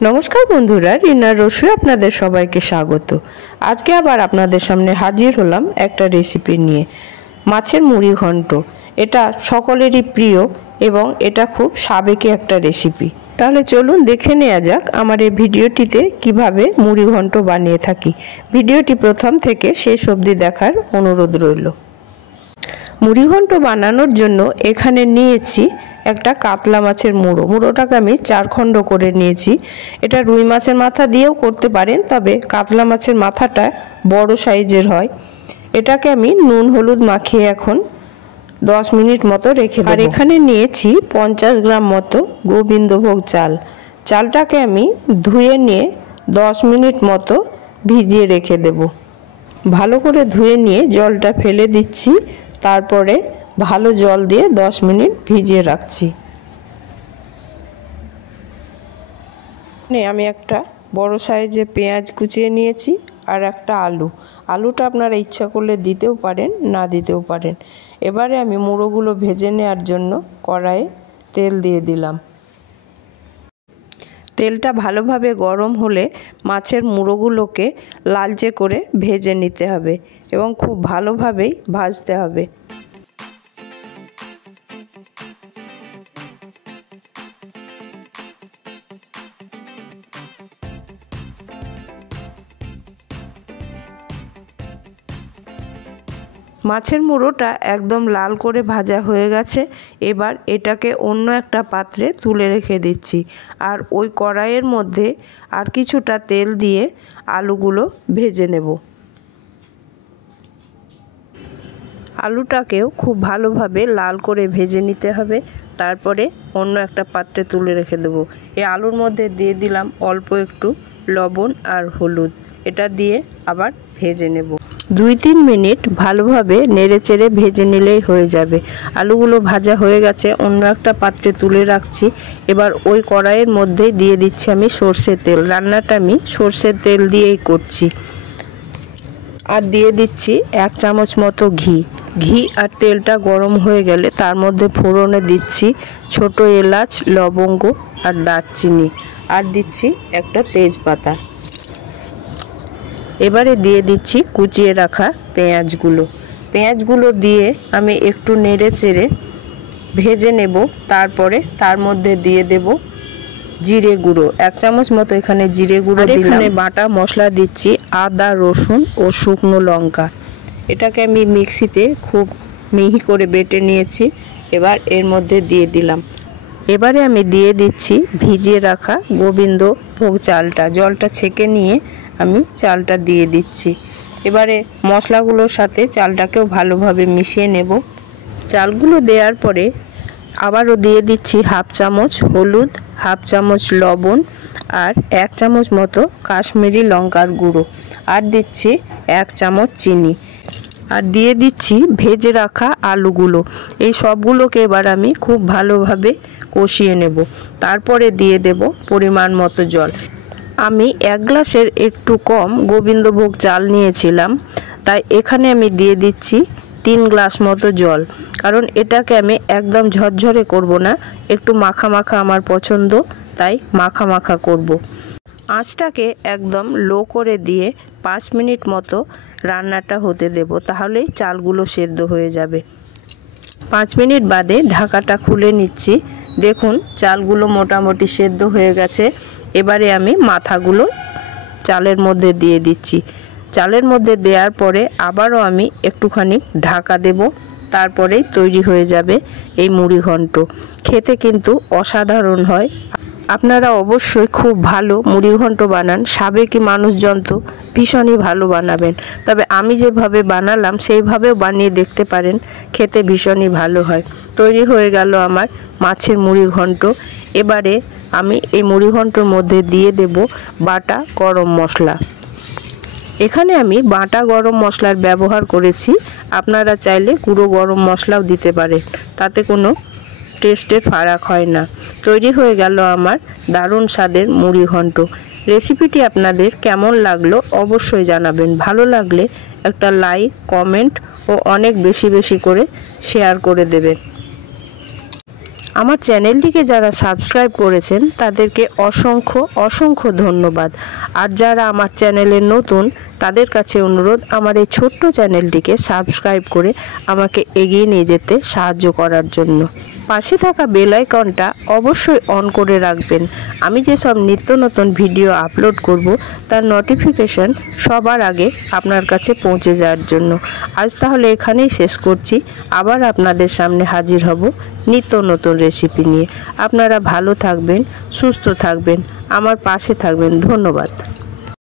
নমস্কার বন্ধুরা, রিনার রসুই আপনাদের সবাইকে স্বাগত। আজকে আবার আপনাদের সামনে হাজির হলাম একটা রেসিপি নিয়ে, মাছের মুড়ি ঘন্ট। এটা সকলেরই প্রিয় এবং এটা খুব সাবেকি একটা রেসিপি। তাহলে চলুন দেখে নেওয়া যাক আমার এই ভিডিওটিতে কিভাবে মুড়ি ঘন্ট বানিয়ে থাকি। ভিডিওটি প্রথম থেকে শেষ অবধি দেখার অনুরোধ রইল। মুড়ি ঘন্ট বানানোর জন্য এখানে নিয়েছি একটা কাতলা মাছের মুড়োটাকে আমি 4 খণ্ড করে নিয়েছি। এটা রুই মাছের মাথা দিয়েও করতে পারেন, তবে কাতলা মাছের মাথাটা বড় সাইজের হয়। এটাকে আমি নুন হলুদ মাখিয়ে এখন 10 মিনিট মতো রেখে দেব। আর এখানে নিয়েছি 50 গ্রাম মতো গোবিন্দভোগ চাল। চালটাকে আমি ধুয়ে নিয়ে 10 মিনিট মতো ভিজিয়ে রেখে দেব। ভালো করে ধুয়ে নিয়ে জলটা ফেলে দিচ্ছি, তারপরে ভালো জল দিয়ে 10 মিনিট ভিজিয়ে রাখছি। আমি একটা বড় সাইজের পেঁয়াজ কুচিয়ে নিয়েছি আর একটা আলুটা আপনারা ইচ্ছা করলে দিতেও পারেন, না দিতেও পারেন। এবারে আমি মুড়োগুলো ভেজে নেওয়ার জন্য কড়াইয়ে তেল দিয়ে দিলাম। তেলটা ভালোভাবে গরম হলে মাছের মুড়োগুলোকে লালচে করে ভেজে নিতে হবে এবং খুব ভালোভাবেই ভাজতে হবে। মাছের মুড়োটা একদম লাল করে ভাজা হয়ে গেছে। এবার এটাকে অন্য একটা পাত্রে তুলে রেখে দিচ্ছি আর ওই কড়াইয়ের মধ্যে আর কিছুটা তেল দিয়ে আলুগুলো ভেজে নেব। আলুটাকেও খুব ভালোভাবে লাল করে ভেজে নিতে হবে, তারপরে অন্য একটা পাত্রে তুলে রেখে দেব। এই আলুর মধ্যে দিয়ে দিলাম অল্প একটু লবণ আর হলুদ। এটা দিয়ে আবার ভেজে নেব। 2-3 মিনিট ভালোভাবে নেড়েচেড়ে ভেজে নিলেই হয়ে যাবে। আলুগুলো ভাজা হয়ে গেছে, অন্য একটা পাত্রে তুলে রাখছি। এবার ওই কড়াইয়ের মধ্যেই দিয়ে দিচ্ছি আমি সর্ষের তেল। রান্নাটা আমি সর্ষের তেল দিয়েই করছি। আর দিয়ে দিচ্ছি 1 চামচ মতো ঘি আর তেলটা গরম হয়ে গেলে তার মধ্যে ফোড়নে দিচ্ছি ছোট এলাচ, লবঙ্গ আর দারচিনি, আর দিচ্ছি একটা তেজপাতা। এবারে দিয়ে দিচ্ছি কুচিয়ে রাখা পেঁয়াজগুলো দিয়ে আমি একটু নেড়ে চেড়ে ভেজে নেব। তারপরে তার মধ্যে দিয়ে দেব জিরে গুঁড়ো, 1 চামচ মতো এখানে জিরে গুঁড়ো দিলাম। বাটা মশলা দিচ্ছি আদা, রসুন ও শুকনো লঙ্কা। এটাকে আমি মিক্সিতে খুব মিহি করে বেটে নিয়েছি। এবার এর মধ্যে দিয়ে দিলাম। এবারে আমি দিয়ে দিচ্ছি ভিজিয়ে রাখা গোবিন্দভোগ চালটা। জলটা ছেঁকে নিয়ে আমি চালটা দিয়ে দিচ্ছি। এবারে মশলাগুলোর সাথে চালটাকেও ভালোভাবে মিশিয়ে নেব। চালগুলো দেওয়ার পরে আবারও দিয়ে দিচ্ছি 1/2 চামচ হলুদ, 1/2 চামচ লবণ আর 1 চামচ মতো কাশ্মীরি লঙ্কার গুঁড়ো, আর দিচ্ছি 1 চামচ চিনি, আর দিয়ে দিচ্ছি ভেজে রাখা আলুগুলো। এই সবগুলোকে এবার আমি খুব ভালোভাবে কষিয়ে নেব। তারপরে দিয়ে দেব পরিমাণ মতো জল। আমি 1 গ্লাসের একটু কম গোবিন্দভোগ চাল নিয়েছিলাম, তাই এখানে আমি দিয়ে দিচ্ছি 3 গ্লাস মতো জল। কারণ এটাকে আমি একদম ঝরঝরে করব না, একটু মাখা মাখা আমার পছন্দ, তাই মাখা মাখা করব। আঁচটাকে একদম লো করে দিয়ে 5 মিনিট মতো রান্নাটা হতে দেব, তাহলেই চালগুলো সেদ্ধ হয়ে যাবে। 5 মিনিট বাদে ঢাকাটা খুলে নিচ্ছি। দেখুন চালগুলো মোটামুটি সেদ্ধ হয়ে গেছে। এবারে আমি মাথাগুলো চালের মধ্যে দিয়ে দিচ্ছি। চালের মধ্যে দেওয়ার পরে আবারও আমি একটুখানি ঢাকা দেব, তারপরেই তৈরি হয়ে যাবে এই মুড়ি ঘন্ট। খেতে কিন্তু অসাধারণ হয়। আপনারা অবশ্যই খুব ভালো মুড়ি ঘন্ট বানান। সাবেকি মানুষজন তো ভীষণই ভালো বানাবেন, তবে আমি যেভাবে বানালাম সেইভাবেও বানিয়ে দেখতে পারেন, খেতে ভীষণই ভালো হয়। তৈরি হয়ে গেল আমার মাছের মুড়ি ঘন্ট। এবারে আমি এই মুড়ি ঘন্টর মধ্যে দিয়ে দেব বাটা গরম মশলা। এখানে আমি বাটা গরম মশলার ব্যবহার করেছি, আপনারা চাইলে গুঁড়ো গরম মশলাও দিতে পারেন, তাতে কোনো টেস্টের ফারাক হয় না। তৈরি হয়ে গেল আমার দারুণ স্বাদের মুড়ি ঘন্ট। রেসিপিটি আপনাদের কেমন লাগলো অবশ্যই জানাবেন। ভালো লাগলে একটা লাইক, কমেন্ট ও অনেক বেশি বেশি করে শেয়ার করে দেবেন। আমার চ্যানেলটিকে যারা সাবস্ক্রাইব করেছেন তাদেরকে অসংখ্য অসংখ্য ধন্যবাদ। আর যারা আমার চ্যানেলে নতুন তাদের কাছে অনুরোধ, আমার এই ছোট্ট চ্যানেলটিকে সাবস্ক্রাইব করে আমাকে এগিয়ে নিয়ে যেতে সাহায্য করার জন্য। পাশে থাকা বেল আইকনটা অবশ্যই অন করে রাখবেন। আমি যেসব নিত্য নতুন ভিডিও আপলোড করব তার নোটিফিকেশন সবার আগে আপনার কাছে পৌঁছে যাওয়ার জন্য। আজ তাহলে এখানেই শেষ করছি। আবার আপনাদের সামনে হাজির হব নিত্য নতুন রেসিপি নিয়ে। আপনারা ভালো থাকবেন, সুস্থ থাকবেন, আমার পাশে থাকবেন। ধন্যবাদ।